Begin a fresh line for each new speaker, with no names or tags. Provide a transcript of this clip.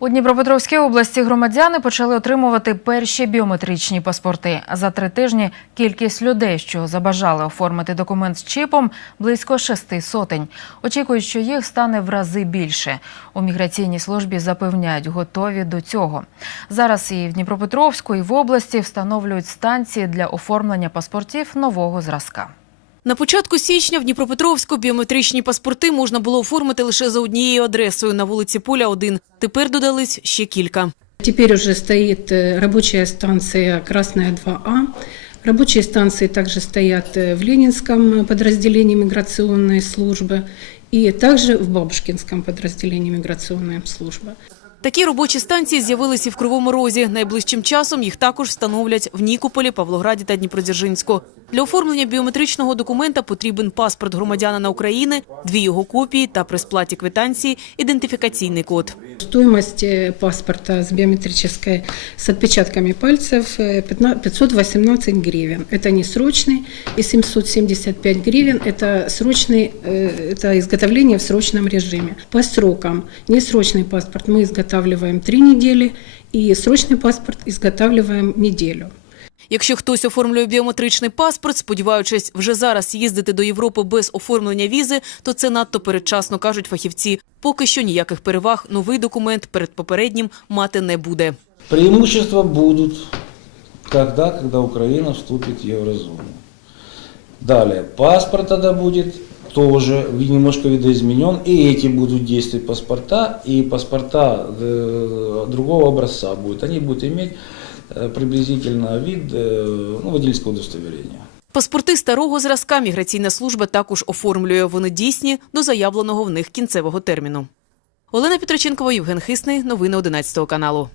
У Дніпропетровській області громадяни почали отримувати перші біометричні паспорти. За три тижні кількість людей, що забажали оформити документ з чіпом, близько шести сотень. Очікують, що їх стане в рази більше. У міграційній службі запевняють, готові до цього. Зараз і в Дніпропетровську, і в області встановлюють станції для оформлення паспортів нового зразка.
На початку січня в Дніпропетровську біометричні паспорти можна було оформити лише за однією адресою на вулиці Поля 1. Тепер додались ще кілька.
Теперь уже стоит э, рабочая станция «Красная 2А». Рабочие станции также стоят э, в Ленинском подразделении миграционной службы и также в Бабушкинском подразделении миграционной службы.
Такі робочі станції з'явилися в Кривому Розі. Найближчим часом їх також встановлять в Нікополі, Павлограді та Дніпродзержинську. Для оформлення біометричного документа потрібен паспорт громадянина України, дві його копії та при сплаті квитанції ідентифікаційний код.
Стоимость э, паспорта с биометрической, с отпечатками пальцев э, 15 518 гривен. Это не срочный, и 775 гривен это срочный, э, это изготовление в срочном режиме. По срокам несрочный паспорт мы изготавливаем 3 недели, и срочный паспорт изготавливаем неделю.
Якщо хтось оформлює біометричний паспорт, сподіваючись вже зараз їздити до Європи без оформлення візи, то це надто передчасно, кажуть фахівці. Поки що ніяких переваг новий документ перед попереднім мати не буде.
Преимущества будут когда, когда Украина вступит в еврозону. Далее, паспорт тогда будет тоже немножко видоизменен, и эти будут действовать паспорта, и паспорта э, другого образца будут. Они будут иметь э, приблизительно від э, ну, водительского удостоверення.
Паспорти старого зразка міграційна служба також оформлює. Вони дійсні до заявленого в них кінцевого терміну. Олена Петроченкова, Євген Хисний. Новини 11 каналу.